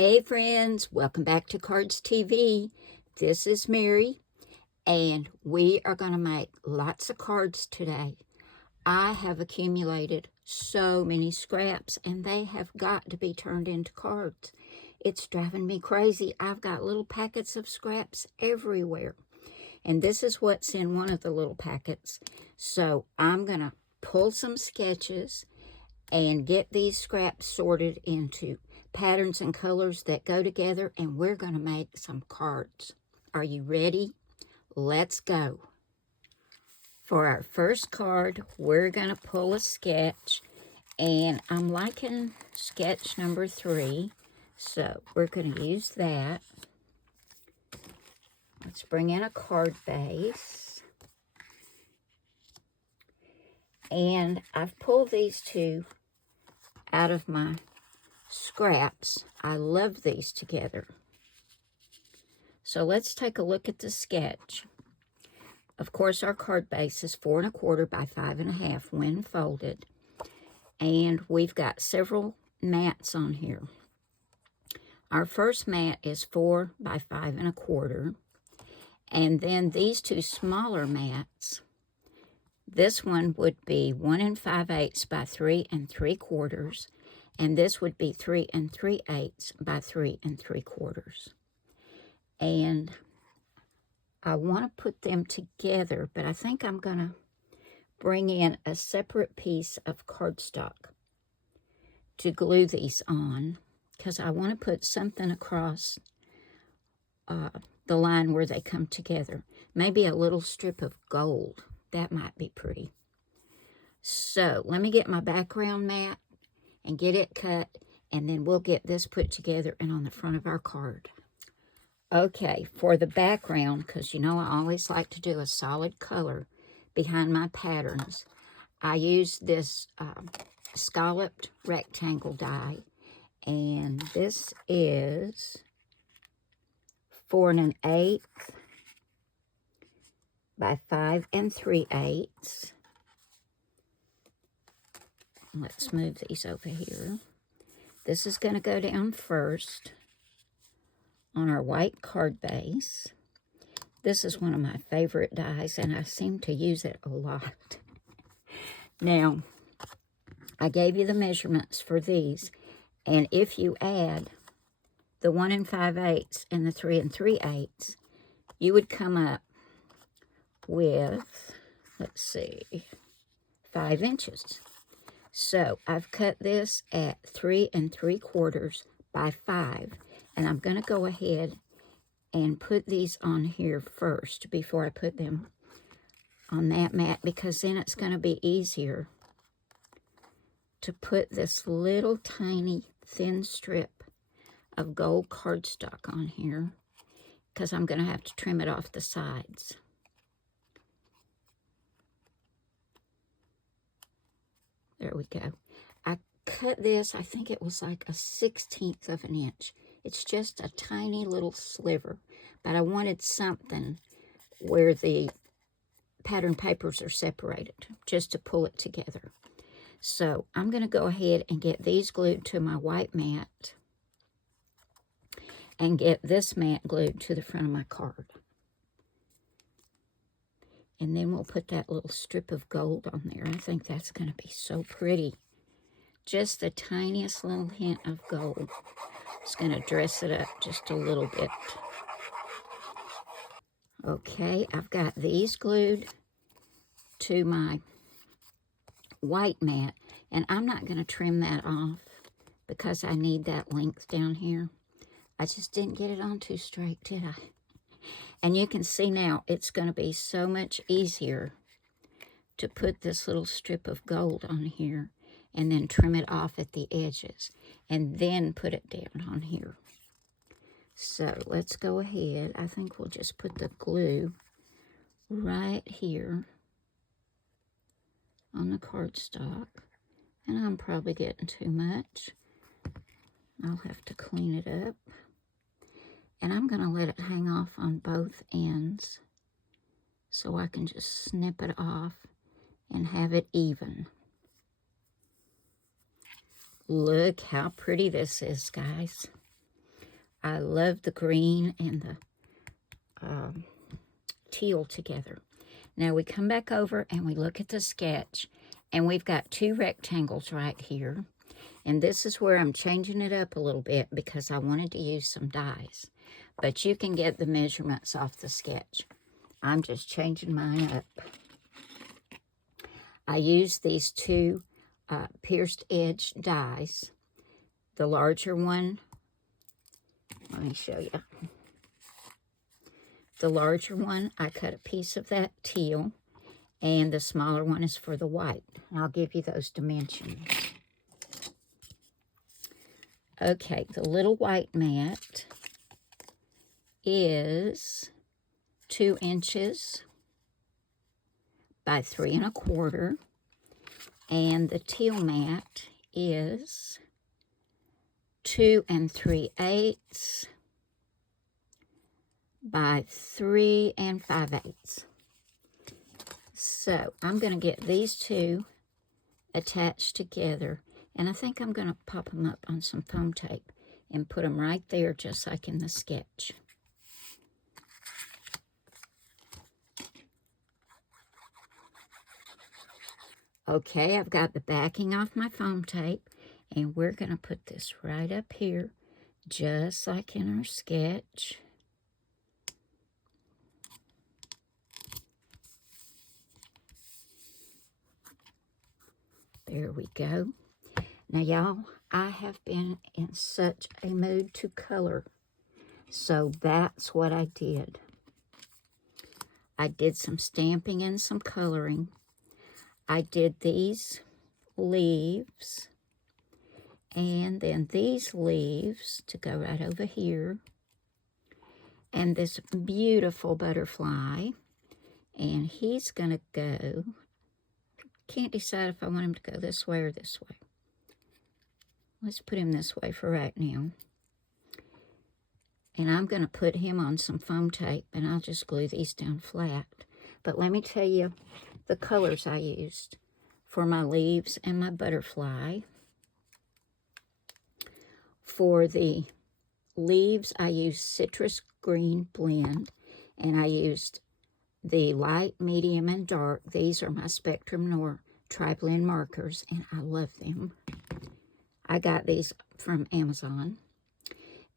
Hey friends, welcome back to Cardz TV. This is Mary, and we are going to make lots of cards today. I have accumulated so many scraps, and they have got to be turned into cards. It's driving me crazy. I've got little packets of scraps everywhere, and this is what's in one of the little packets. So I'm going to pull some sketches and get these scraps sorted into patterns and colors that go together, and we're going to make some cards. Are you ready? Let's go. For our first card, we're going to pull a sketch, and I'm liking sketch number 3, so we're going to use that. Let's bring in a card base. And I've pulled these two out of my scraps. I love these together. So let's take a look at the sketch. Of course, our card base is 4 1/4 by 5 1/2 when folded. And we've got several mats on here. Our first mat is 4 by 5 1/4. And then these two smaller mats, this one would be 1 5/8 by 3 3/4. And this would be 3 3/8 by 3 3/4. And I want to put them together, but I think I'm going to bring in a separate piece of cardstock to glue these on, because I want to put something across the line where they come together. Maybe a little strip of gold. That might be pretty. So let me get my background mat and get it cut, and then we'll get this put together and on the front of our card. Okay, for the background, because you know I always like to do a solid color behind my patterns, I use this scalloped rectangle die, and this is 4 1/8 by 5 3/8. Let's move these over here. This is going to go down first on our white card base. This is one of my favorite dies, and I seem to use it a lot. Now, I gave you the measurements for these, and if you add the 1 5/8 and the 3 3/8, you would come up with, let's see, 5 inches. So I've cut this at 3 3/4 by 5, and I'm going to go ahead and put these on here first before I put them on that mat, because then it's going to be easier to put this little tiny thin strip of gold cardstock on here, because I'm going to have to trim it off the sides. There we go. I cut this, I think it was like a 1/16 of an inch. It's just a tiny little sliver, but I wanted something where the pattern papers are separated, just to pull it together. So I'm going to go ahead and get these glued to my white mat and get this mat glued to the front of my card. And then we'll put that little strip of gold on there. I think that's going to be so pretty. Just the tiniest little hint of gold. It's going to dress it up just a little bit. Okay, I've got these glued to my white mat, and I'm not going to trim that off because I need that length down here. I just didn't get it on too straight, did I? And you can see now it's going to be so much easier to put this little strip of gold on here and then trim it off at the edges and then put it down on here. So let's go ahead. I think we'll just put the glue right here on the cardstock. And I'm probably getting too much. I'll have to clean it up. And I'm going to let it hang off on both ends so I can just snip it off and have it even. Look how pretty this is, guys. I love the green and the teal together. Now we come back over and we look at the sketch, and we've got 2 rectangles right here. And this is where I'm changing it up a little bit because I wanted to use some dies. But you can get the measurements off the sketch. I'm just changing mine up. I used these 2 pierced edge dies. The larger one, let me show you. The larger one, I cut a piece of that teal, and the smaller one is for the white. And I'll give you those dimensions. Okay, the little white mat is 2 inches by 3 1/4, and the teal mat is 2 3/8 by 3 5/8. So I'm going to get these 2 attached together, and I think I'm going to pop them up on some foam tape and put them right there just like in the sketch. Okay, I've got the backing off my foam tape, and we're going to put this right up here just like in our sketch. There we go. Now, y'all, I have been in such a mood to color, so that's what I did. I did some stamping and some coloring. I did these leaves, and then these leaves to go right over here, and this beautiful butterfly, and he's going to go, can't decide if I want him to go this way or this way. Let's put him this way for right now. And I'm going to put him on some foam tape, and I'll just glue these down flat. But let me tell you the colors I used for my leaves and my butterfly. For the leaves, I used Citrus Green Blend, and I used the light, medium, and dark. These are my Spectrum Noir tri-blend markers, and I love them. I got these from Amazon.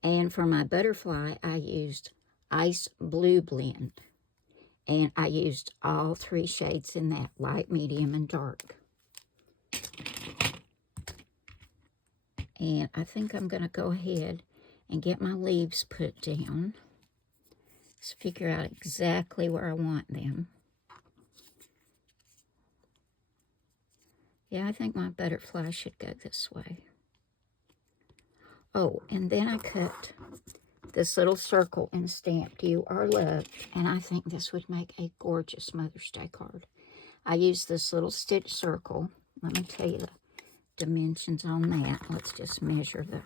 And for my butterfly, I used Ice Blue Blend. And I used all 3 shades in that, light, medium, and dark. And I think I'm going to go ahead and get my leaves put down. Let's figure out exactly where I want them. Yeah, I think my butterfly should go this way. Oh, and then I cut this little circle and stamped "You Are Loved," and I think this would make a gorgeous Mother's Day card. I used this little stitch circle. Let me tell you the dimensions on that. Let's just measure the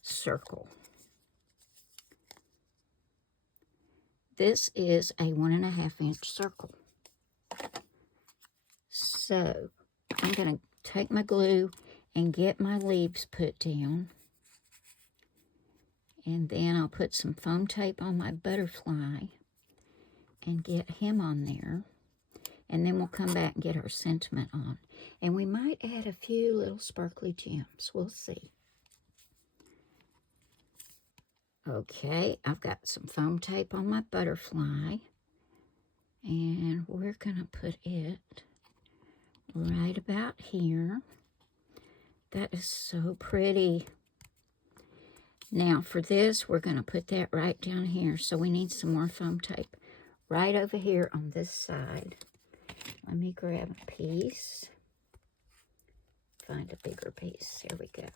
circle. This is a 1.5 inch circle. So I'm going to take my glue and get my leaves put down. And then I'll put some foam tape on my butterfly and get him on there. And then we'll come back and get our sentiment on. And we might add a few little sparkly gems. We'll see. Okay, I've got some foam tape on my butterfly. And we're going to put it right about here. That is so pretty. Now for this, we're going to put that right down here. So we need some more foam tape right over here on this side. Let me grab a piece. Find a bigger piece. There we go.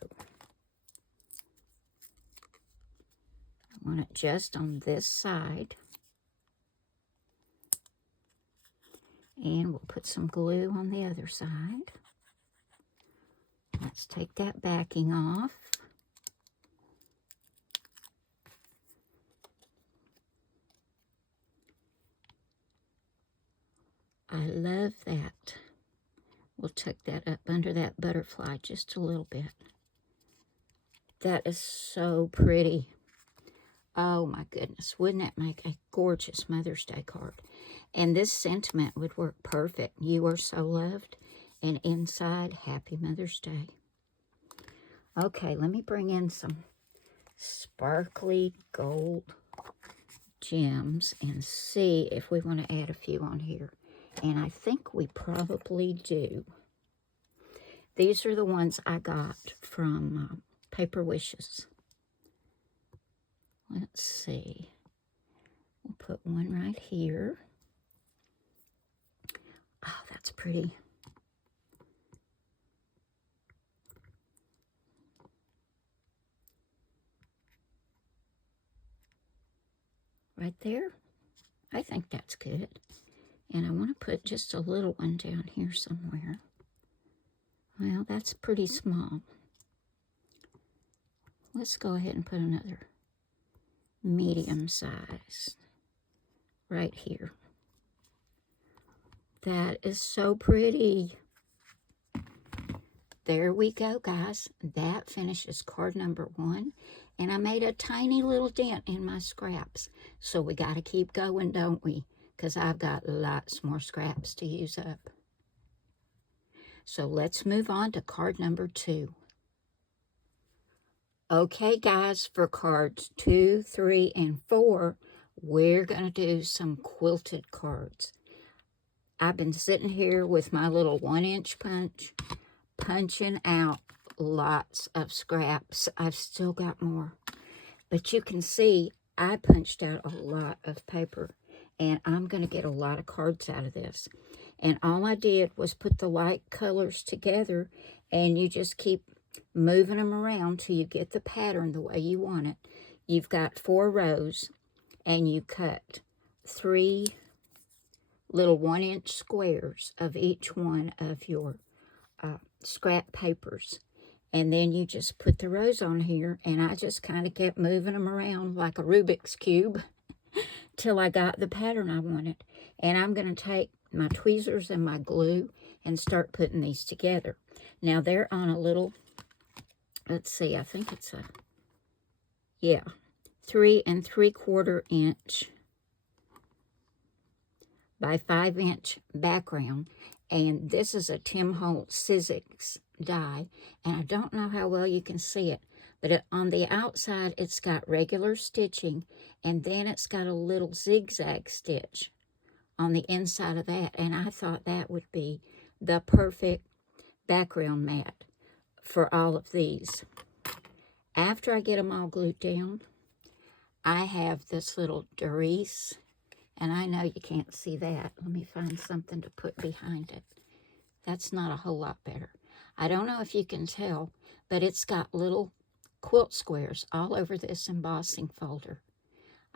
I want it just on this side. And we'll put some glue on the other side. Let's take that backing off. I love that. We'll tuck that up under that butterfly just a little bit. That is so pretty. Oh my goodness, wouldn't that make a gorgeous Mother's Day card? And this sentiment would work perfect. You are so loved. And inside, Happy Mother's Day. Okay, let me bring in some sparkly gold gems and see if we want to add a few on here. And I think we probably do. These are the ones I got from Paper Wishes. Let's see. We'll put one right here. Oh, that's pretty. Right there. I think that's good. And I want to put just a little one down here somewhere. Well, that's pretty small. Let's go ahead and put another medium size right here. That is so pretty. There we go, guys. That finishes card number 1. And I made a tiny little dent in my scraps. So we got to keep going, don't we? Because I've got lots more scraps to use up. So let's move on to card number 2. Okay, guys, for cards 2, 3, and 4, we're going to do some quilted cards. I've been sitting here with my little 1-inch punch, punching out lots of scraps. I've still got more. But you can see I punched out a lot of paper, and I'm going to get a lot of cards out of this. And all I did was put the light colors together, and you just keep moving them around till you get the pattern the way you want it. You've got 4 rows, and you cut 3 little 1-inch squares of each one of your scrap papers. And then you just put the rows on here, and I just kind of kept moving them around like a Rubik's Cube till I got the pattern I wanted. And I'm going to take my tweezers and my glue and start putting these together. Now they're on a little, let's see, I think it's a, 3 3/4 inch by 5-inch background. And this is a Tim Holtz Sizzix die, and I don't know how well you can see it, but on the outside it's got regular stitching, and then it's got a little zigzag stitch on the inside of that, and I thought that would be the perfect background mat for all of these. After I get them all glued down, I have this little Doris, and I know you can't see that. Let me find something to put behind it. That's not a whole lot better. I don't know if you can tell, but it's got little quilt squares all over this embossing folder.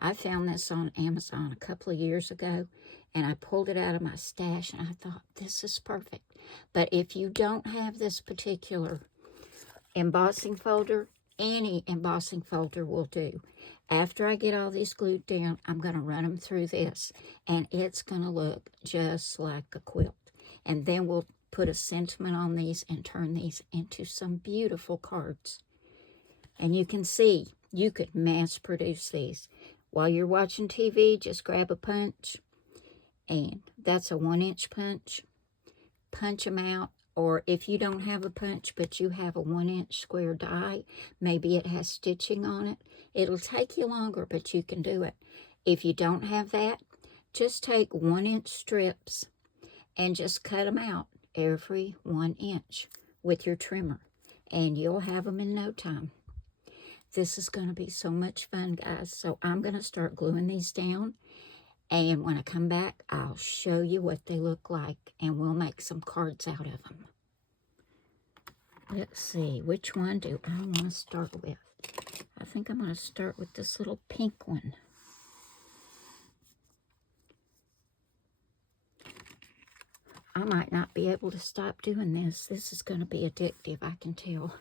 I found this on Amazon a couple of years ago, and I pulled it out of my stash, and I thought, this is perfect. But if you don't have this particular embossing folder, any embossing folder will do. After I get all these glued down, I'm going to run them through this, and it's going to look just like a quilt. And then we'll put a sentiment on these and turn these into some beautiful cards. And you can see, you could mass produce these. While you're watching TV, just grab a punch, and that's a 1-inch punch. Punch them out. Or if you don't have a punch, but you have a 1-inch square die, maybe it has stitching on it. It'll take you longer, but you can do it. If you don't have that, just take 1-inch strips and just cut them out every 1 inch with your trimmer, and you'll have them in no time. This is going to be so much fun, guys. So I'm going to start gluing these down, and when I come back, I'll show you what they look like, and we'll make some cards out of them. Let's see, which one do I want to start with? I think I'm going to start with this little pink one. I might not be able to stop doing this. This is going to be addictive, I can tell.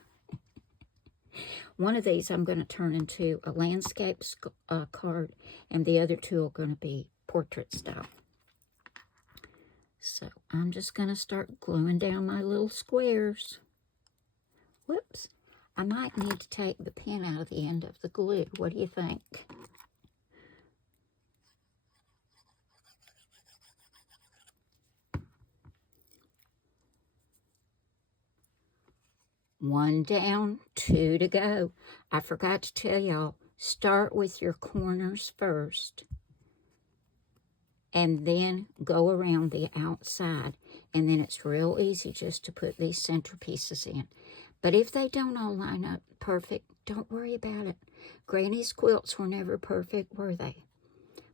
One of these I'm going to turn into a landscape card, and the other 2 are going to be portrait style. So I'm just going to start gluing down my little squares. Whoops. I might need to take the pin out of the end of the glue. What do you think? 1 down, 2 to go. I forgot to tell y'all, start with your corners first and then go around the outside. And then it's real easy just to put these centerpieces in. But if they don't all line up perfect, don't worry about it. Granny's quilts were never perfect, were they?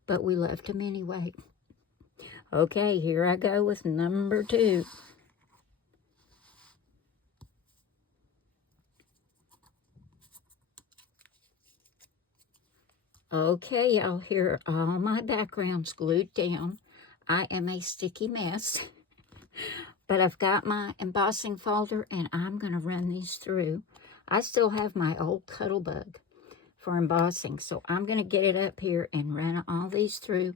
But we loved them anyway. Okay, here I go with number 2. Okay, y'all, here are all my backgrounds glued down. I am a sticky mess. But I've got my embossing folder, and I'm going to run these through. I still have my old Cuttlebug for embossing, so I'm going to get it up here and run all these through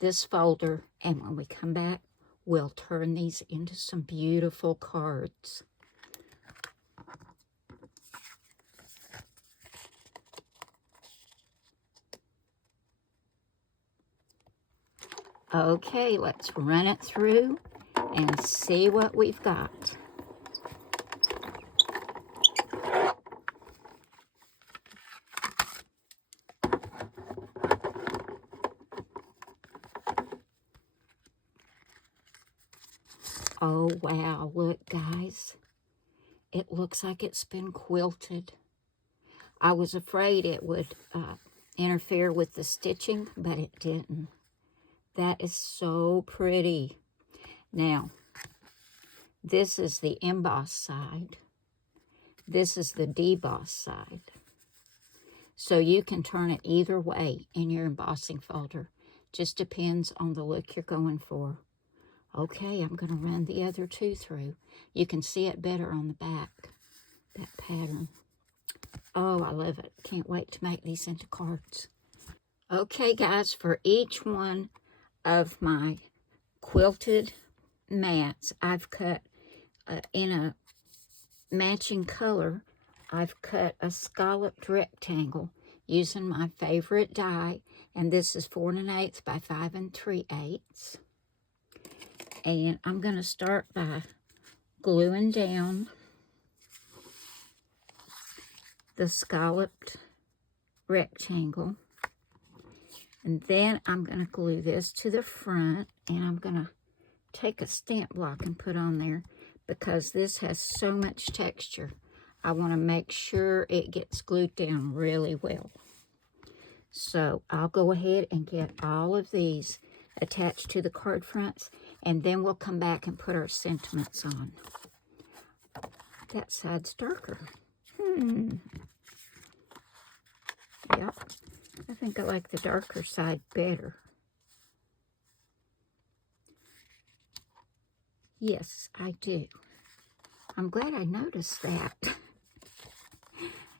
this folder. And when we come back, we'll turn these into some beautiful cards. Okay, let's run it through and see what we've got. Oh, wow, look, guys. It looks like it's been quilted. I was afraid it would interfere with the stitching, but it didn't. That is so pretty. Now, this is the emboss side. This is the deboss side. So you can turn it either way in your embossing folder. Just depends on the look you're going for. Okay, I'm going to run the other 2 through. You can see it better on the back, that pattern. Oh, I love it. Can't wait to make these into cards. Okay, guys, for each one of my quilted mats, I've cut in a matching color. I've cut a scalloped rectangle using my favorite die, and this is 4 1/8 by 5 3/8. And I'm going to start by gluing down the scalloped rectangle. And then I'm going to glue this to the front, and I'm going to take a stamp block and put on there because this has so much texture. I want to make sure it gets glued down really well. So I'll go ahead and get all of these attached to the card fronts, and then we'll come back and put our sentiments on. That side's darker. Yep. I think I like the darker side better. Yes, I do. I'm glad I noticed that.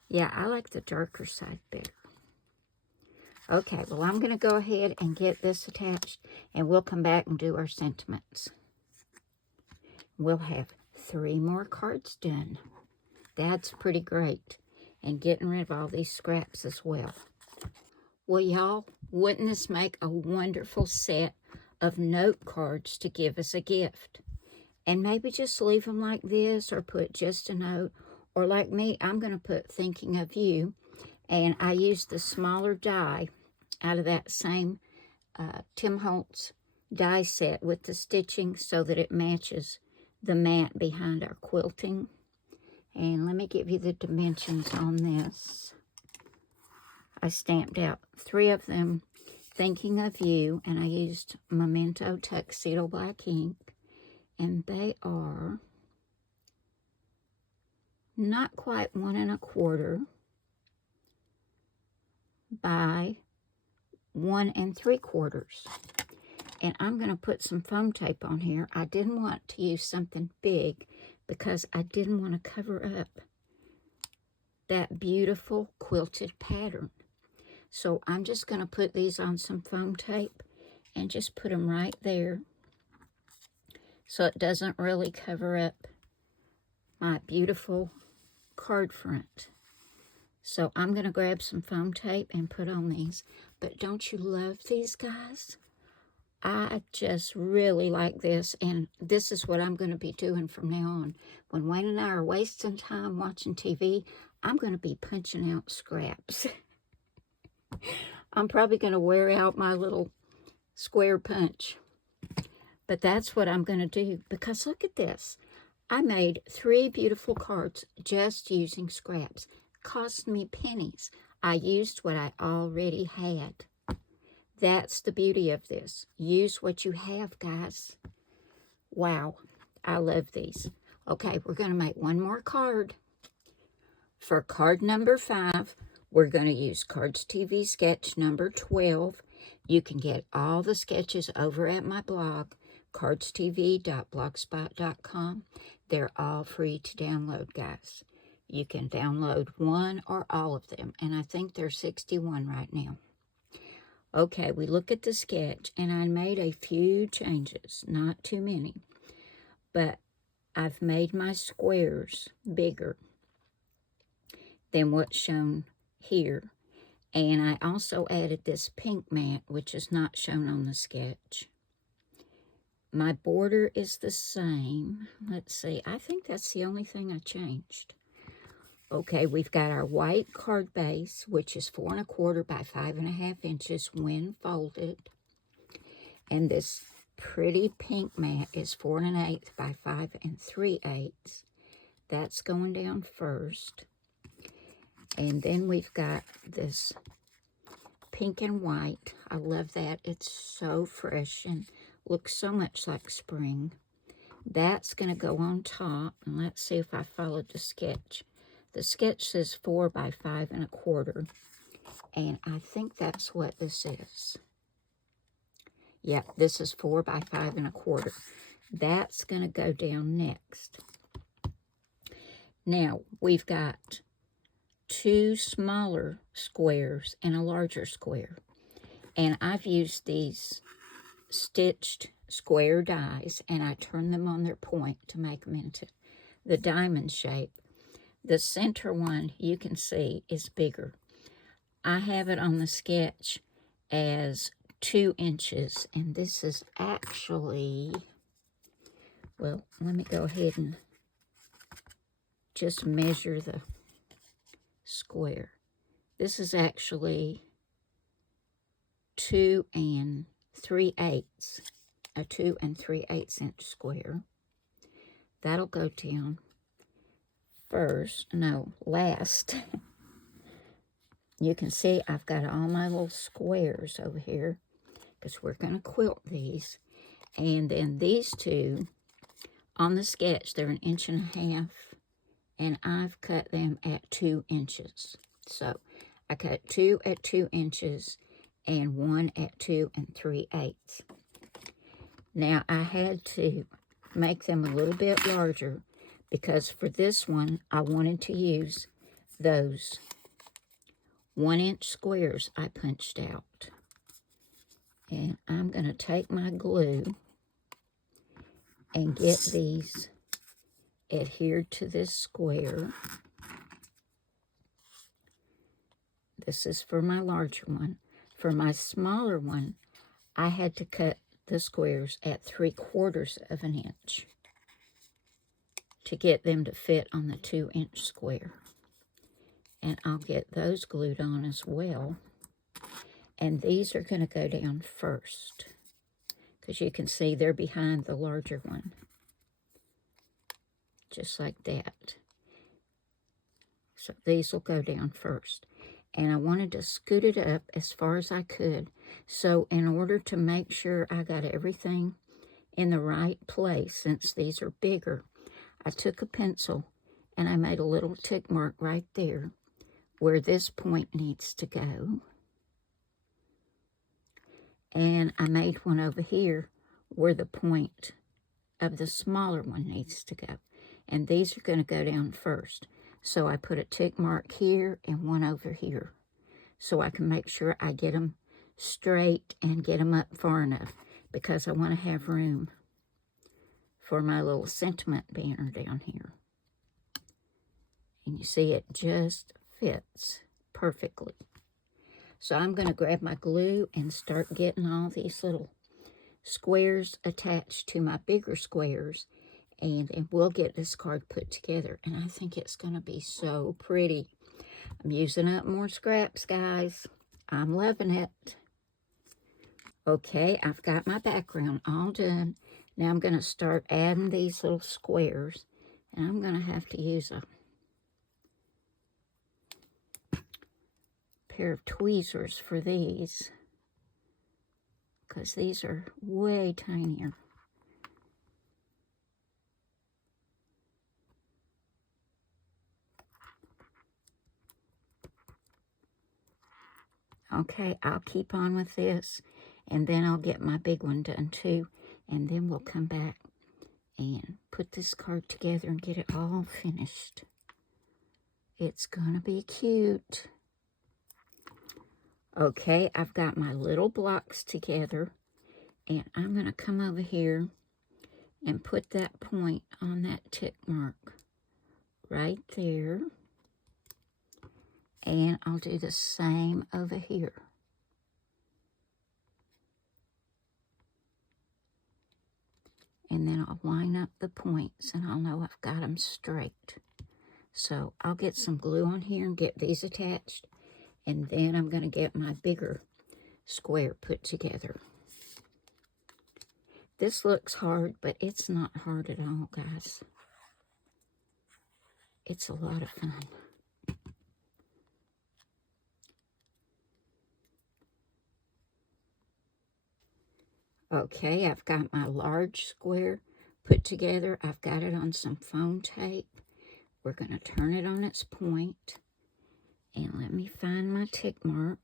Yeah, I like the darker side better. Okay, well, I'm going to go ahead and get this attached, and we'll come back and do our sentiments. We'll have 3 more cards done. That's pretty great. And getting rid of all these scraps as well. Well, y'all, wouldn't this make a wonderful set of note cards to give as a gift? And maybe just leave them like this, or put just a note. Or like me, I'm going to put thinking of you. And I used the smaller die out of that same Tim Holtz die set with the stitching so that it matches the mat behind our quilting. And let me give you the dimensions on this. I stamped out 3 of them, thinking of you, and I used Memento Tuxedo Black ink. And they are not quite 1 1/4 by 1 3/4. And I'm going to put some foam tape on here. I didn't want to use something big because I didn't want to cover up that beautiful quilted pattern. So I'm just going to put these on some foam tape and just put them right there so it doesn't really cover up my beautiful card front. So I'm going to grab some foam tape and put on these. But don't you love these, guys? I just really like this, and this is what I'm going to be doing from now on. When Wayne and I are wasting time watching TV, I'm going to be punching out scraps. I'm probably going to wear out my little square punch. But that's what I'm going to do, because look at this. I made 3 beautiful cards just using scraps. Cost me pennies. I used what I already had. That's the beauty of this. Use what you have, guys. Wow, I love these. Okay, we're going to make one more card. For card number 5, we're going to use Cardz TV Sketch number 12. You can get all the sketches over at my blog, cardstv.blogspot.com. They're all free to download, guys. You can download one or all of them, and I think there's 61 right now. Okay, we look at the sketch, and I made a few changes, not too many, but I've made my squares bigger than what's shown here, and I also added this pink mat, which is not shown on the sketch. My border is the same. Let's see, I think that's the only thing I changed. Okay, we've got our white card base, which is 4 1/4 by 5 1/2 inches when folded. And this pretty pink mat is 4 1/8 by 5 3/8. That's going down first. And then we've got this pink and white. I love that. It's so fresh and looks so much like spring. That's going to go on top. And let's see if I followed the sketch. The sketch says 4 by 5 1/4, and I think that's what this is. Yeah, this is 4 by 5 1/4. That's going to go down next. Now, we've got 2 smaller squares and a larger square, and I've used these stitched square dies, and I turn them on their point to make them into the diamond shape. The center one, you can see, is bigger. I have it on the sketch as 2 inches, and this is actually, well, let me go ahead and just measure the square. This is actually 2 3/8, a 2 3/8 inch square. That'll go down last. You can see I've got all my little squares over here because we're going to quilt these. And then these 2 on the sketch, they're 1.5 inches, and I've cut them at 2 inches. So I cut 2 at 2 inches and 1 at 2 3/8. Now I had to make them a little bit larger, because for this one, I wanted to use those 1-inch squares I punched out. And I'm going to take my glue and get these adhered to this square. This is for my larger one. For my smaller one, I had to cut the squares at 3/4 of an inch to get them to fit on the 2-inch square. And I'll get those glued on as well. And these are going to go down first, because you can see they're behind the larger one. Just like that. So these will go down first. And I wanted to scoot it up as far as I could. So in order to make sure I got everything in the right place, since these are bigger, I took a pencil and I made a little tick mark right there where this point needs to go. And I made one over here where the point of the smaller one needs to go. And these are going to go down first. So I put a tick mark here and one over here, so I can make sure I get them straight and get them up far enough, because I want to have room for my little sentiment banner down here. And you see it just fits perfectly. So I'm going to grab my glue and start getting all these little squares attached to my bigger squares, and we'll get this card put together. And I think it's going to be so pretty. I'm using up more scraps, guys. I'm loving it. Okay, I've got my background all done. Now I'm going to start adding these little squares. And I'm going to have to use a pair of tweezers for these, because these are way tinier. Okay, I'll keep on with this, and then I'll get my big one done too, and then we'll come back and put this card together and get it all finished. It's gonna be cute. Okay, I've got my little blocks together, and I'm gonna come over here and put that point on that tick mark right there. And I'll do the same over here. And then I'll line up the points, and I'll know I've got them straight. So I'll get some glue on here and get these attached. And then I'm going to get my bigger square put together. This looks hard, but it's not hard at all, guys. It's a lot of fun. Okay, I've got my large square put together. I've got it on some foam tape. We're going to turn it on its point. And let me find my tick mark.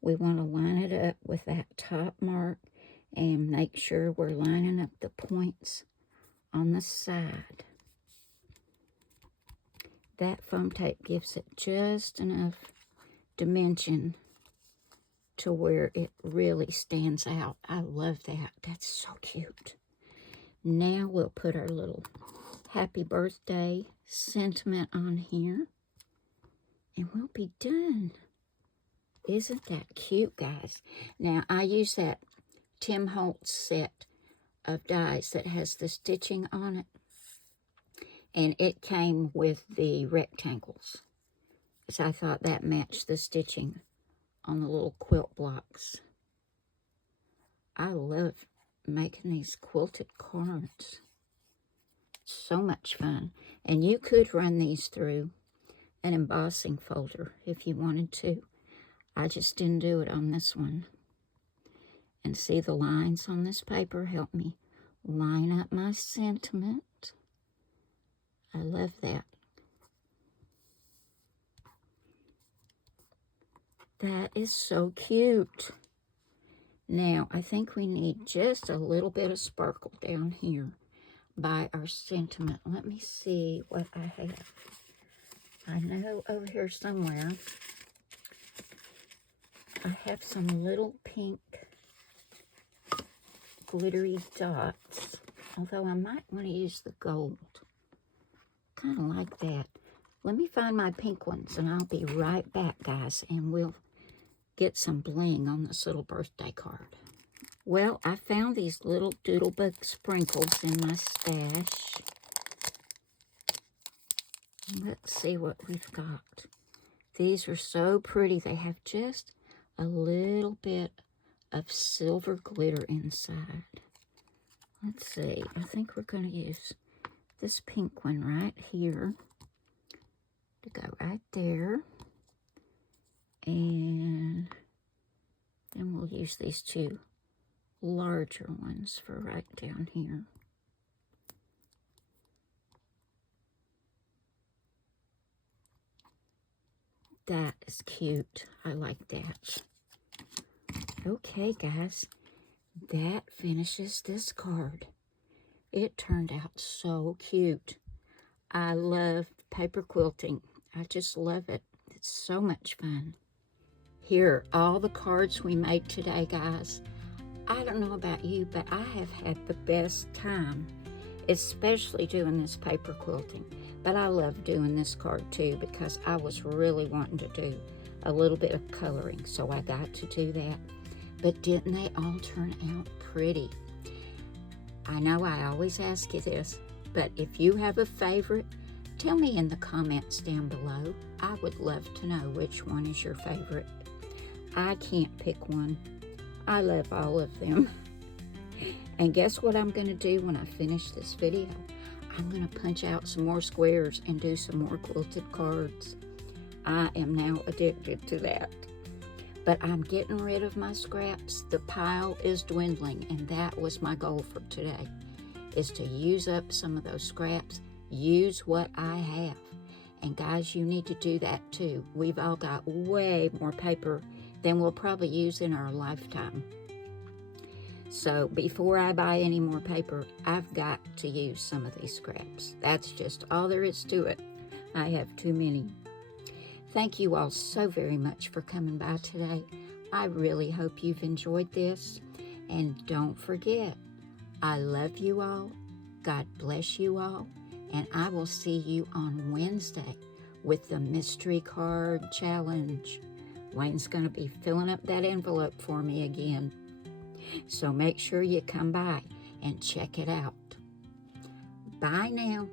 We want to line it up with that top mark and make sure we're lining up the points on the side. That foam tape gives it just enough dimension to where it really stands out. I love that. That's so cute. Now we'll put our little happy birthday sentiment on here, and we'll be done. Isn't that cute, guys? Now, I use that Tim Holtz set of dies that has the stitching on it, and it came with the rectangles, so I thought that matched the stitching on the little quilt blocks. I love making these quilted cards. So much fun. And you could run these through an embossing folder if you wanted to. I just didn't do it on this one. And see, the lines on this paper help me line up my sentiment. I love that. That is so cute. Now, I think we need just a little bit of sparkle down here by our sentiment. Let me see what I have. I know over here somewhere I have some little pink glittery dots, although I might want to use the gold. Kind of like that. Let me find my pink ones, and I'll be right back, guys, and we'll get some bling on this little birthday card. Well, I found these little doodlebug sprinkles in my stash. Let's see what we've got. These are so pretty. They have just a little bit of silver glitter inside. Let's see. I think we're going to use this pink one right here to go right there. And then we'll use these two larger ones for right down here. That is cute. I like that. Okay, guys, that finishes this card. It turned out so cute. I love paper quilting. I just love it. It's so much fun. Here are all the cards we made today, guys. I don't know about you, but I have had the best time, especially doing this paper quilting. But I love doing this card too, because I was really wanting to do a little bit of coloring, so I got to do that. But didn't they all turn out pretty? I know I always ask you this, but if you have a favorite, tell me in the comments down below. I would love to know which one is your favorite. I can't pick one. I love all of them. And guess what I'm going to do when I finish this video? I'm going to punch out some more squares and do some more quilted cards. I am now addicted to that. But I'm getting rid of my scraps. The pile is dwindling, and that was my goal for today, is to use up some of those scraps, use what I have. And guys, you need to do that too. We've all got way more paper than we'll probably use in our lifetime. So before I buy any more paper, I've got to use some of these scraps. That's just all there is to it. I have too many. Thank you all so very much for coming by today. I really hope you've enjoyed this. And don't forget, I love you all. God bless you all. And I will see you on Wednesday with the mystery card challenge. Wayne's going to be filling up that envelope for me again. So make sure you come by and check it out. Bye now.